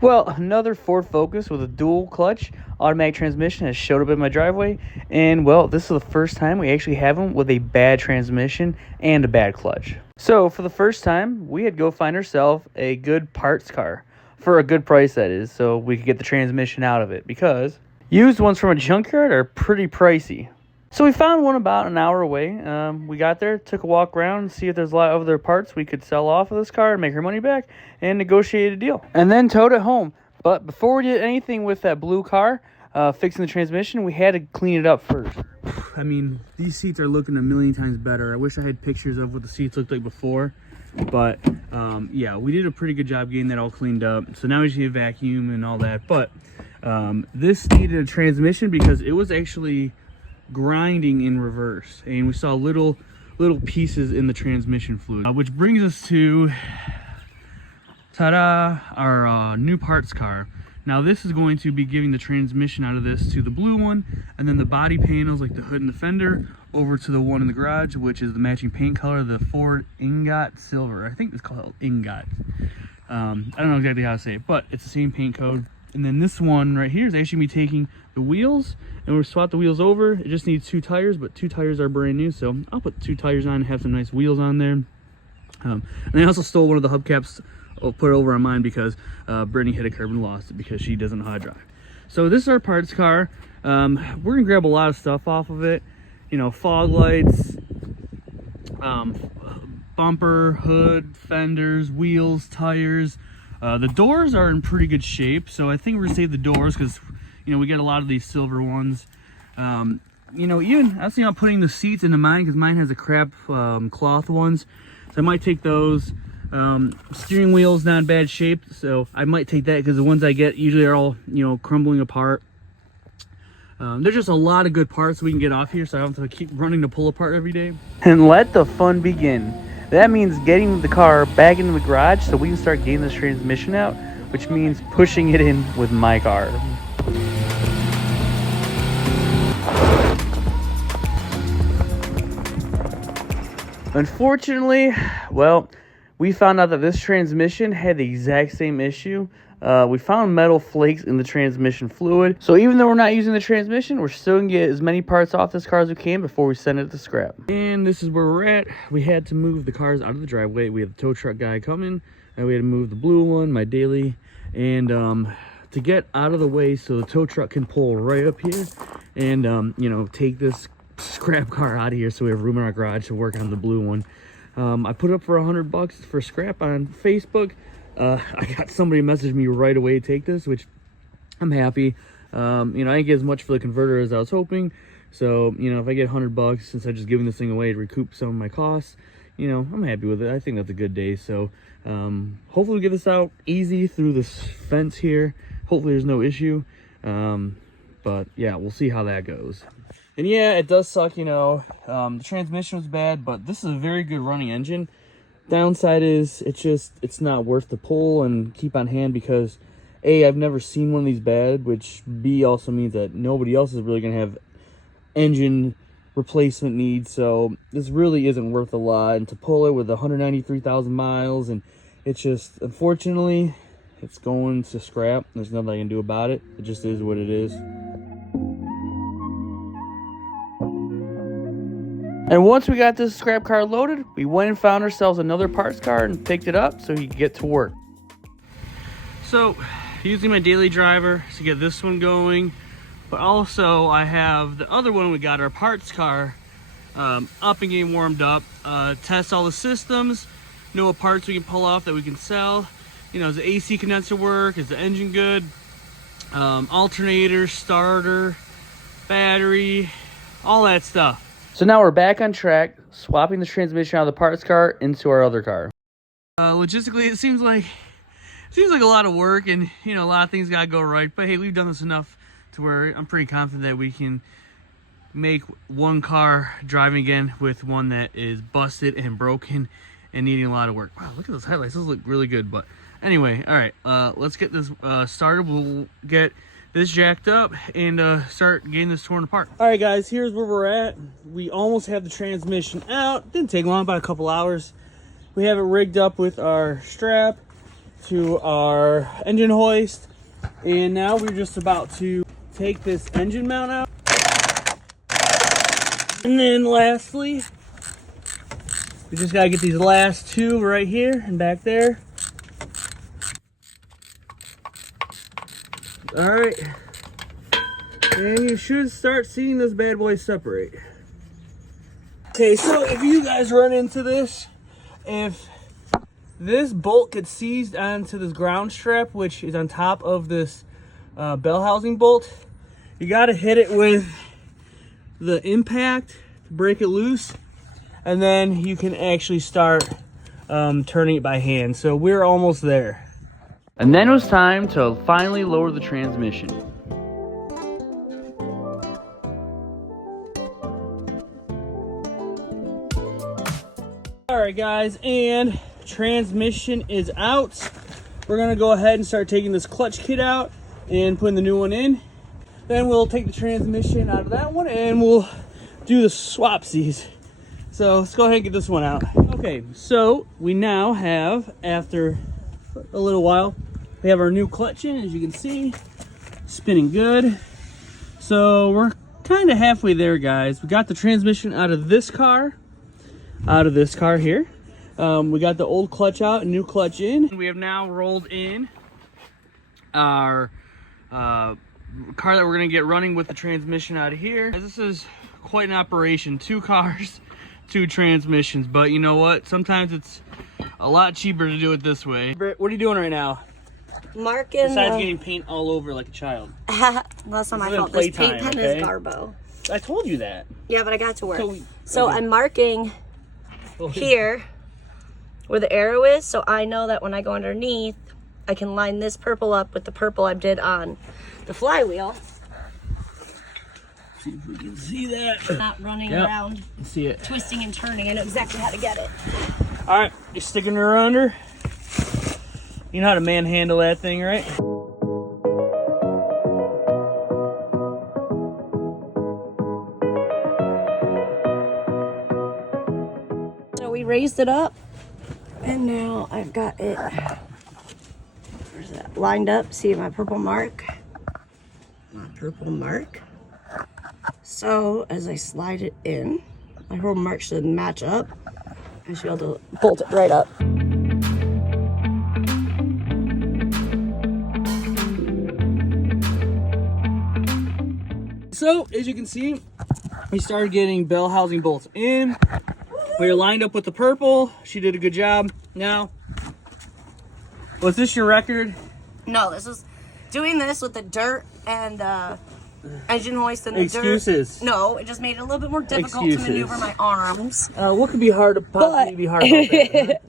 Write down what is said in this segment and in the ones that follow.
Well, another Ford Focus with a dual clutch automatic transmission has showed up in my driveway, and well, this is the first time we actually have them with a bad transmission and a bad clutch. So for the first time, we had to go find ourselves a good parts car for a good price, that is, so we could get the transmission out of it, because used ones from a junkyard are pretty pricey. So we found one about an hour away. We got there, took a walk around, and see if there's a lot of other parts we could sell off of this car and make our money back, and negotiate a deal. And then towed it home. But before we did anything with that blue car, fixing the transmission, we had to clean it up first. I mean, these seats are looking a million times better. I wish I had pictures of what the seats looked like before. But yeah, we did a pretty good job getting that all cleaned up. So now we just need a vacuum and all that. But this needed a transmission because it was actually grinding in reverse, and we saw little pieces in the transmission fluid, which brings us to ta-da, our new parts car. Now this is going to be giving the transmission out of this to the blue one, and then the body panels like the hood and the fender over to the one in the garage, which is the matching paint color, the Ford Ingot Silver. I think it's called Ingot. I don't know exactly how to say it, but it's the same paint code. And then this one right here is actually me taking the wheels, and we'll swap the wheels over. It just needs 2 tires, but 2 tires are brand new, so I'll put 2 tires on and have some nice wheels on there. And I also stole one of the hubcaps. I'll put it over on mine because Brittany hit a curb and lost it because she doesn't know how to drive. So this is our parts car. We're gonna grab a lot of stuff off of it. You know, fog lights, bumper, hood, fenders, wheels, tires. The doors are in pretty good shape, so I think we're gonna save the doors because, you know, we get a lot of these silver ones. You know, even I was thinking about putting the seats into mine because mine has a crap cloth ones, so I might take those. Steering wheel's not in bad shape, so I might take that because the ones I get usually are all, you know, crumbling apart. There's just a lot of good parts we can get off here, so I don't have to keep running to pull apart every day. And let the fun begin. That means getting the car back into the garage so we can start getting this transmission out, which means pushing it in with my car. Unfortunately, well, we found out that this transmission had the exact same issue. We found metal flakes in the transmission fluid. So even though we're not using the transmission, we're still gonna get as many parts off this car as we can before we send it to scrap. And this is where we're at. We had to move the cars out of the driveway. We had the tow truck guy coming, and we had to move the blue one, my daily, and to get out of the way so the tow truck can pull right up here and you know, take this scrap car out of here so we have room in our garage to work on the blue one. I put up for $100 for scrap on Facebook. I got somebody message me right away to take this, which I'm happy. You know, I didn't get as much for the converter as I was hoping. So, you know, if I get $100 since I'm just giving this thing away to recoup some of my costs, you know, I'm happy with it. I think that's a good day. So, hopefully we get this out easy through this fence here. Hopefully there's no issue. But yeah, we'll see how that goes. And yeah, it does suck, you know. The transmission was bad, but this is a very good running engine. Downside is it's not worth the pull and keep on hand because A, I've never seen one of these bad, which B also means that nobody else is really gonna have engine replacement needs. So this really isn't worth a lot, and to pull it with 193,000 miles, and it's just, unfortunately, it's going to scrap. There's nothing I can do about it. It just is what it is. And once we got this scrap car loaded, we went and found ourselves another parts car and picked it up so he could get to work. So, using my daily driver to get this one going, but also I have the other one we got, our parts car, up and getting warmed up. Test all the systems, know what parts we can pull off that we can sell. You know, does the AC condenser work? Is the engine good? Alternator, starter, battery, all that stuff. So now we're back on track, swapping the transmission out of the parts car into our other car. Logistically, it seems like a lot of work, and you know, a lot of things gotta go right. But hey, we've done this enough to where I'm pretty confident that we can make one car driving again with one that is busted and broken and needing a lot of work. Wow, look at those headlights; those look really good. But anyway, all right, let's get this started. We'll get this jacked up and start getting this torn apart. All right, guys, here's where we're at. We almost have the transmission out. Didn't take long, about a couple hours. We have it rigged up with our strap, to our engine hoist. And now we're just about to take this engine mount out. And then lastly, we just gotta get these last two right here and back there. All right. And you should start seeing this bad boy separate. Okay, so if you guys run into this, if this bolt gets seized onto this ground strap, which is on top of this bell housing bolt, you got to hit it with the impact to break it loose, and then you can actually start turning it by hand. So we're almost there. And then it was time to finally lower the transmission. All right, guys, and transmission is out. We're gonna go ahead and start taking this clutch kit out and putting the new one in. Then we'll take the transmission out of that one and we'll do the swapsies. So let's go ahead and get this one out. Okay, so we now have, after a little while, we have our new clutch in, as you can see, spinning good. So we're kind of halfway there, guys. We got the transmission out of this car here. We got the old clutch out and new clutch in. We have now rolled in our car that we're gonna get running with the transmission out of here. This is quite an operation. 2 cars, 2 transmissions, but you know what? Sometimes it's a lot cheaper to do it this way. Britt, what are you doing right now? Marking. Besides getting paint all over like a child. That's not my fault. This paint pen is Garbo. I told you that. Yeah, but I got to work. So okay. I'm marking here where the arrow is, so I know that when I go underneath, I can line this purple up with the purple I did on the flywheel. See if we can see that. Not running around, see it, twisting and turning. I know exactly how to get it. All right, you're sticking her under. You know how to manhandle that thing, right? So we raised it up, and now I've got it, where's that, lined up. See my purple mark? My purple mark. So as I slide it in, my purple mark should match up. I should be able to bolt it right up. So, as you can see, we started getting bell housing bolts in. We are lined up with the purple. She did a good job. Now, was this your record? No, this was doing this with the dirt and engine hoist and the Excuses. dirt. No, it just made it a little bit more difficult to maneuver my arms. What could be hard to possibly be hard about that?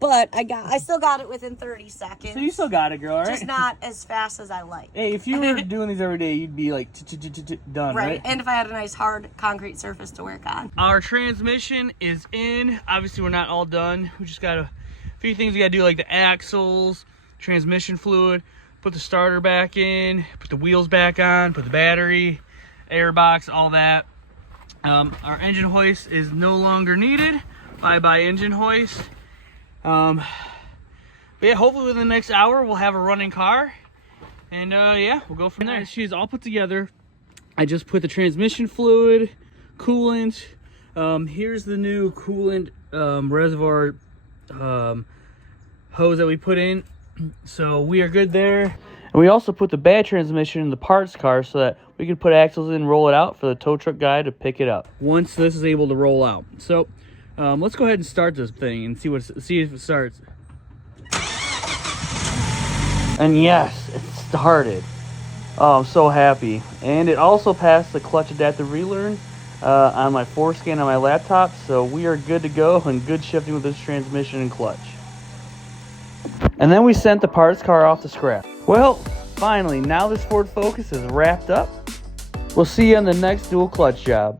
But I still got it within 30 seconds. So you still got it, girl, right? Just not as fast as I like. Hey, if you were doing these every day, you'd be like done, right? And if I had a nice hard concrete surface to work on. Our transmission is in. Obviously, we're not all done. We just got a few things we got to do, like the axles, transmission fluid, put the starter back in, put the wheels back on, put the battery, air box, all that. Our engine hoist is no longer needed. Bye-bye engine hoist. But yeah, hopefully within the next hour we'll have a running car, and yeah, we'll go from there. She's all put together. I just put the transmission fluid, coolant. Here's the new coolant reservoir hose that we put in, so we are good there. And we also put the bad transmission in the parts car so that we can put axles in, roll it out for the tow truck guy to pick it up once this is able to roll out. So let's go ahead and start this thing and see if it starts. And yes, it started. Oh, I'm so happy. And it also passed the clutch adaptive relearn on my forescan on my laptop, so we are good to go and good shifting with this transmission and clutch. And then we sent the parts car off to scrap. Well, finally, now this Ford Focus is wrapped up. We'll see you on the next dual clutch job.